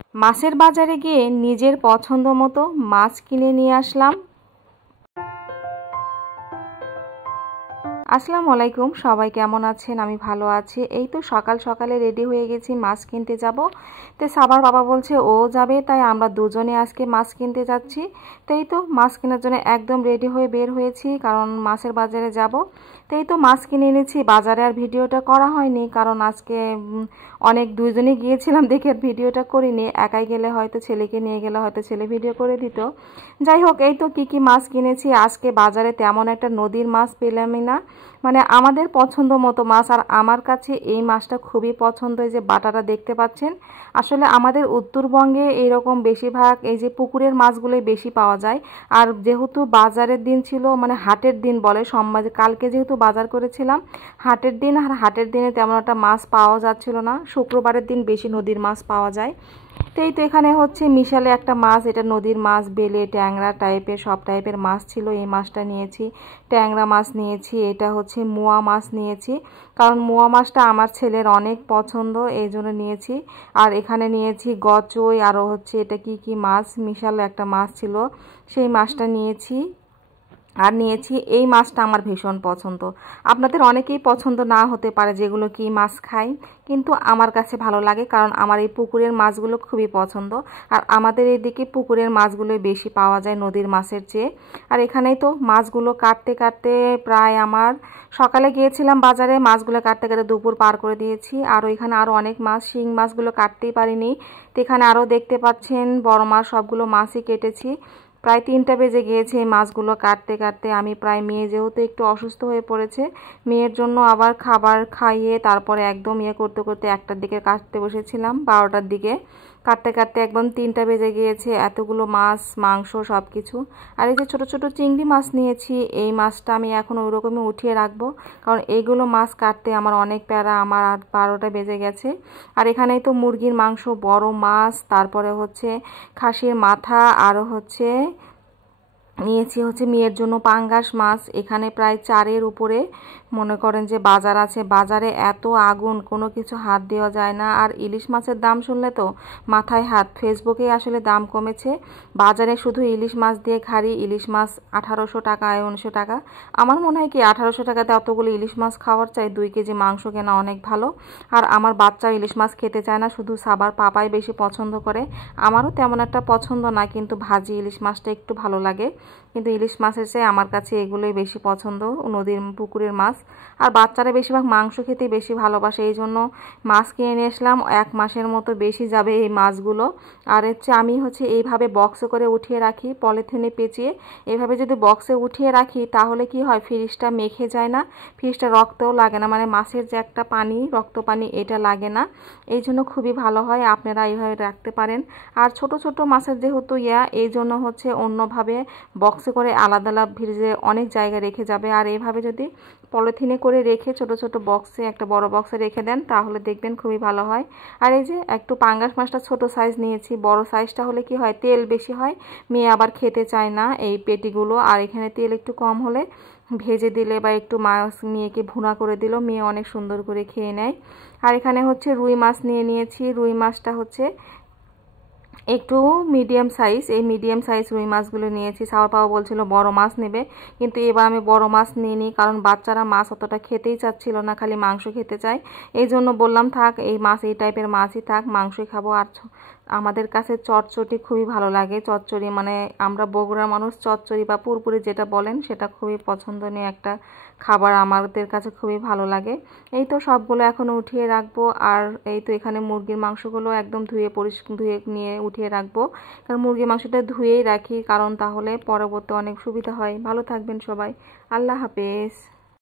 মাছের বাজারে গিয়ে নিজের পছন্দ মতো মাছ কিনে নিয়ে আসলাম। আসসালামু আলাইকুম, সবাই কেমন আছেন? আমি ভালো আছি। এই তো সকাল সকালে রেডি হয়ে গেছি, মাছ কিনতে যাব। তো সাবার বাবা বলছে ও যাবে, তাই আমরা দুজনে আজকে মাছ কিনতে যাচ্ছি। তো এই তো মাছ কেনার জন্য একদম রেডি হয়ে বের হয়েছি, কারণ মাছের বাজারে যাব। তো এই তো মাছ কিনে এনেছি। বাজারে আর ভিডিওটা করা হয়নি, কারণ আজকে অনেক দুইজনে গিয়েছিলাম দেখে আর ভিডিওটা করিনি। একাই গেলে হয়তো, ছেলেকে নিয়ে গেলে হয়তো ছেলে ভিডিও করে দিত। যাই হোক, এই তো কী মাছ কিনেছি আজকে। বাজারে তেমন একটা নদীর মাছ পেলামই না, মানে আমাদের পছন্দ মতো মাছ। আর আমার কাছে এই মাছটা খুবই পছন্দ। এই যে বাটাটা দেখতে পাচ্ছেন, আসলে আমাদের উত্তরবঙ্গে এইরকম বেশিরভাগ এই যে পুকুরের মাছগুলোই বেশি পাওয়া যায়। আর যেহেতু বাজারের দিন ছিল, মানে হাটের দিন বলে, সোমবার কালকে যেহেতু বাজার করেছিলাম হাটের দিন, আর হাটের দিনে তেমন একটা মাছ পাওয়া যাচ্ছিল না। শুক্রবারের দিন বেশি নদীর মাছ পাওয়া যায়। তো এই তো এখানে হচ্ছে মিশালে একটা মাছ, এটা নদীর মাছ, বেলে ট্যাংরা টাইপের সব টাইপের মাছ ছিল। এই মাছটা নিয়েছি। ট্যাংরা মাছ নিয়েছি, এটা হচ্ছে মোয়া মাছ নিয়েছি, কারণ মোয়া মাছটা আমার ছেলের অনেক পছন্দ, এই জন্য নিয়েছি। আর এখানে নিয়েছি গচই, আরও হচ্ছে এটা কি মাছ, মিশালে একটা মাছ ছিল, সেই মাছটা নিয়েছি। আর নিয়েছি এই মাছটা আমার ভীষণ পছন্দ। আপনাদের অনেকেই পছন্দ না হতে পারে যেগুলো কি মাছ খাই, কিন্তু আমার কাছে ভালো লাগে, কারণ আমার এই পুকুরের মাছগুলো খুবই পছন্দ। আর আমাদের এইদিকে পুকুরের মাছগুলোই বেশি পাওয়া যায় নদীর মাছের চেয়ে। আর এখানেই তো মাছগুলো কাটতে কাটতে প্রায় আমার সকালে গিয়েছিলাম বাজারে, মাছগুলো কাটতে কাটতে দুপুর পার করে দিয়েছি। আর ওইখানে আরও অনেক মাছ, শিং মাছগুলো কাটতেই পারিনি। তো এখানে আরও দেখতে পাচ্ছেন বড় মাছ, সবগুলো মাছই কেটেছি। প্রায় 3টা বেজে গিয়েছে এই মাছগুলো কাটতে কাটতে। আমি প্রায়, মেয়ে যেহেতু একটু অসুস্থ হয়ে পড়েছে, মেয়ের জন্য আবার খাবার খাইয়ে তারপরে একদম করতে করতে 1টার দিকে কাটতে বসেছিলাম, 12টার দিকে কাটতে কাটতে একদম 3টা বেজে গিয়েছে। এতগুলো মাছ, মাংস সব কিছু। আর এই যে ছোট ছোট চিংড়ি মাছ নিয়েছি, এই মাছটা আমি এখন ওইরকমই উঠিয়ে রাখবো, কারণ এইগুলো মাছ কাটতে আমার অনেক প্যারা। আমার আর 12টা বেজে গেছে। আর এখানেই তো মুরগির মাংস, বড় মাছ, তারপরে হচ্ছে খাসির মাথা, আরও হচ্ছে নিয়েছি হচ্ছে মেয়ের জন্য পাঙ্গাস মাছ। এখানে প্রায় 4-এর উপরে মনে করেন যে বাজার আছে। বাজারে এত আগুন, কোনো কিছু হাত দেওয়া যায় না। আর ইলিশ মাছের দাম শুনলে তো মাথায় হাত। ফেসবুকে আসলে দাম কমেছে। বাজারে শুধু ইলিশ মাছ দিয়ে খাড়ি, ইলিশ মাছ 1800 টাকা, 1900 টাকা। আমার মনে হয় কি 1800 টাকাতে অতগুলো ইলিশ মাছ খাওয়ার চাই 2 কেজি মাংস কেনা অনেক ভালো। আর আমার বাচ্চা ইলিশ মাছ খেতে চায় না, শুধু সাবার পাপাই বেশি পছন্দ করে। আমারও তেমন একটা পছন্দ না, কিন্তু ভাজি ইলিশ মাছটা একটু ভালো লাগে। কিন্তু ইলিশ মাছের চেয়ে আমার কাছে এগুলোই বেশি পছন্দ, নদীর পুকুরের মাছ। আর বাচ্চারা বেশিরভাগ মাংস খেতে বেশি ভালোবাসে, এই জন্য মাছ কিনে নিয়ে আসলাম। 1 মাসের মতো বেশি যাবে এই মাছগুলো। আর হচ্ছে আমি হচ্ছে এইভাবে বক্সে করে উঠিয়ে রাখি, পলিথিনে পেঁচিয়ে। এইভাবে যদি বক্সে উঠিয়ে রাখি তাহলে কি হয়, ফ্রিজটা মেখে যায় না, ফ্রিজটা রক্তও লাগে না, মানে মাছের যে একটা পানি, রক্ত পানি, এটা লাগে না। এই জন্য খুবই ভালো হয়, আপনারা এইভাবে রাখতে পারেন। আর ছোট ছোট মাছের যেহেতু এই জন্য হচ্ছে অন্যভাবে বক্সে করে আলাদা আলাদা ফ্রিজে অনেক জায়গায় রেখে যাবে। আর এইভাবে যদি পলিথিনে করে রেখে ছোট ছোট বক্সে, একটা বড় বক্সে রেখে দেন, তাহলে দেখবেন খুবই ভালো হয়। আর এই যে একটু পাঙ্গাস মাছটা ছোট সাইজ নিয়েছি, বড় সাইজটা হলে কি হয়, তেল বেশি হয়, মেয়ে আবার খেতে চায় না এই পেটিগুলো। আর এখানে তেল একটু কম হলে ভেজে দিলে বা একটু মাছ মেয়েকে ভুনা করে দিল, মেয়ে অনেক সুন্দর করে খেয়ে নেয়। আর এখানে হচ্ছে রুই মাছ নিয়ে নিয়েছি। রুই মাছটা হচ্ছে একটু মিডিয়াম সাইজ, এই মিডিয়াম সাইজ রুই মাছগুলো নিয়েছি। সাওয়ার পাওয়া বলছিল বড় মাছ নেবে, কিন্তু এবার আমি বড় মাছ নিইনি, কারণ বাচ্চারা মাছ অতটা খেতেই চাচ্ছিল না, খালি মাংস খেতে চায়। এই জন্য বললাম থাক, এই মাছ, এই টাইপের মাছই থাক, মাংসই খাবো। আর আমাদের কাছে চচ্চড়ি খুবই ভালো লাগে। চচ্চড়ি মানে আমরা বগুড়ার মানুষ, চচ্চড়ি বা পুরপুরি যেটা বলেন, সেটা খুবই পছন্দনীয় একটা খাবার, আমাদের কাছে খুবই ভালো লাগে। এই তো সবগুলো এখন উঠিয়ে রাখবো। আর এই তো এখানে মুরগির মাংসগুলো একদম ধুয়ে নিয়ে উঠিয়ে রাখবো, কারণ মুরগির মাংসটা ধুয়েই রাখি, কারণ তাহলে পরবর্তী অনেক সুবিধা হয়। ভালো থাকবেন সবাই, আল্লাহ হাফেজ।